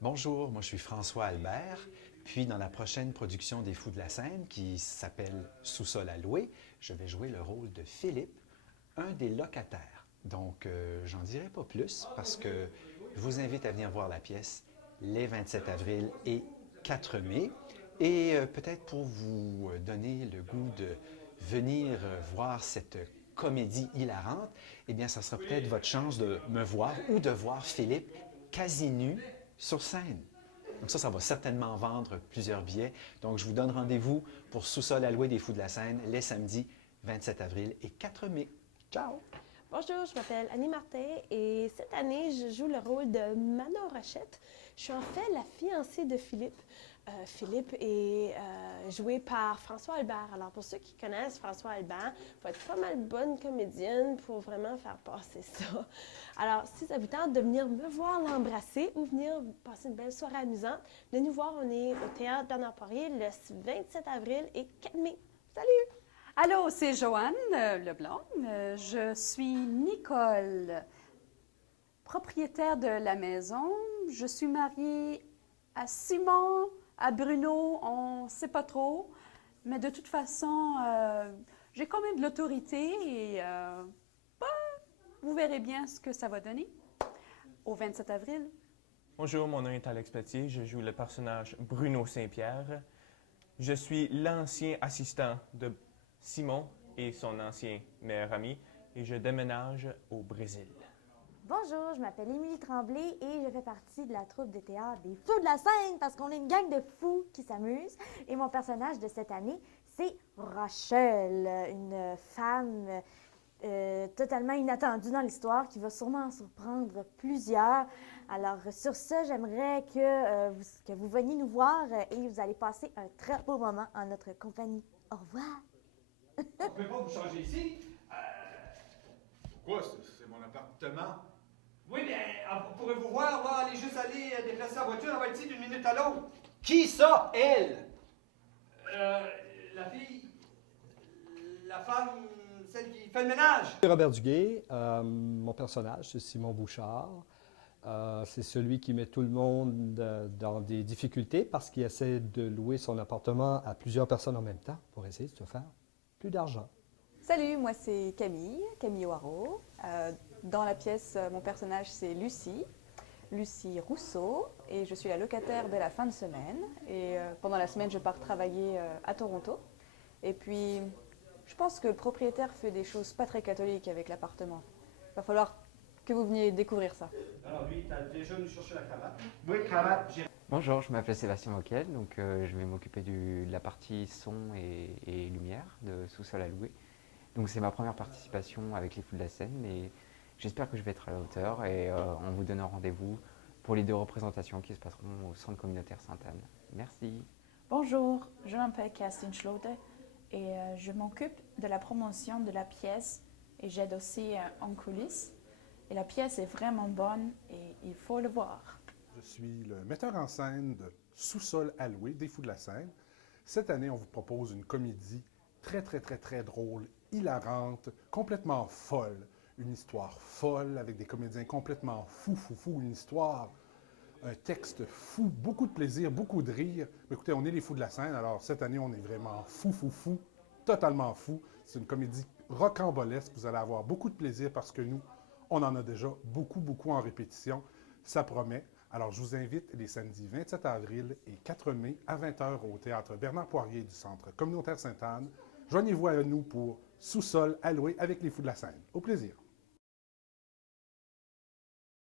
Bonjour, moi je suis François Albert, puis dans la prochaine production des Fous de la scène qui s'appelle Sous-sol à louer, je vais jouer le rôle de Philippe, un des locataires. Donc j'en dirai pas plus parce que je vous invite à venir voir la pièce les 27 avril et 4 mai. Et peut-être pour vous donner le goût de venir voir cette comédie hilarante, eh bien, ça sera peut-être votre chance de me voir ou de voir Philippe quasi nu sur scène. Donc ça va certainement vendre plusieurs billets. Donc je vous donne rendez-vous pour Sous-sol à louer des Fous de la scène les samedis 27 avril et 4 mai. Ciao! Bonjour, je m'appelle Annie Martin et cette année, je joue le rôle de Manon Rochette. Je suis en fait la fiancée de Philippe. Philippe est joué par François Albert. Alors pour ceux qui connaissent François Albert, il faut être pas mal bonne comédienne pour vraiment faire passer ça. Alors si ça vous tente de venir me voir l'embrasser ou venir passer une belle soirée amusante, venez nous voir, on est au Théâtre Bernard Poirier le 27 avril et 4 mai. Salut! Allô, c'est Joanne Leblanc. Je suis Nicole, propriétaire de la maison. Je suis mariée à Simon, à Bruno, on ne sait pas trop. Mais de toute façon, j'ai quand même de l'autorité et bah, vous verrez bien ce que ça va donner au 27 avril. Bonjour, mon nom est Alex Pelletier, je joue le personnage Bruno Saint-Pierre. Je suis l'ancien assistant de Simon et son ancien meilleur ami et je déménage au Brésil. Bonjour, je m'appelle Émilie Tremblay et je fais partie de la troupe de théâtre des Fous de la scène parce qu'on est une gang de fous qui s'amusent. Et mon personnage de cette année, c'est Rachel, une femme totalement inattendue dans l'histoire qui va sûrement en surprendre plusieurs. Alors sur ce, j'aimerais que vous veniez nous voir et vous allez passer un très beau moment en notre compagnie. Au revoir! On ne peut pas vous changer ici. Pourquoi? C'est mon appartement. Oui, bien, pourrez-vous voir, on va aller juste aller déplacer la voiture, elle va être ici d'une minute à l'autre. Qui ça, elle? La fille, la femme, celle qui fait le ménage. Robert Duguay, mon personnage, c'est Simon Bouchard. C'est celui qui met tout le monde dans des difficultés parce qu'il essaie de louer son appartement à plusieurs personnes en même temps pour essayer de se faire plus d'argent. Salut, moi c'est Camille Waro. Dans la pièce, mon personnage c'est Lucie Rousseau, et je suis la locataire de la fin de semaine. Et pendant la semaine, je pars travailler à Toronto. Et puis, je pense que le propriétaire fait des choses pas très catholiques avec l'appartement. Il va falloir que vous veniez découvrir ça. Alors lui, t'as déjà nous chercher la cravate. Oui, cravate, j'ai... Bonjour, je m'appelle Sébastien Moquel, donc je vais m'occuper de la partie son et lumière de Sous-sol à louer. Donc c'est ma première participation avec les Fous de la scène, mais j'espère que je vais être à la hauteur et on vous donne un rendez-vous pour les 2 représentations qui se passeront au Centre communautaire Sainte-Anne. Merci. Bonjour, je m'appelle Kerstin Schlote et je m'occupe de la promotion de la pièce et j'aide aussi en coulisses. Et la pièce est vraiment bonne et il faut le voir. Je suis le metteur en scène de Sous-sol à louer des Fous de la scène. Cette année, on vous propose une comédie très drôle, hilarante, complètement folle. Une histoire folle avec des comédiens complètement fous, une histoire, un texte fou, beaucoup de plaisir, beaucoup de rire. Mais écoutez, on est les Fous de la scène, alors cette année, on est vraiment fou, totalement fou. C'est une comédie rocambolesque, vous allez avoir beaucoup de plaisir parce que nous, on en a déjà beaucoup en répétition. Ça promet. Alors, je vous invite les samedis 27 avril et 4 mai à 20 h au Théâtre Bernard Poirier du Centre communautaire Sainte-Anne. Joignez-vous à nous pour Sous-sol à louer avec les Fous de la scène. Au plaisir!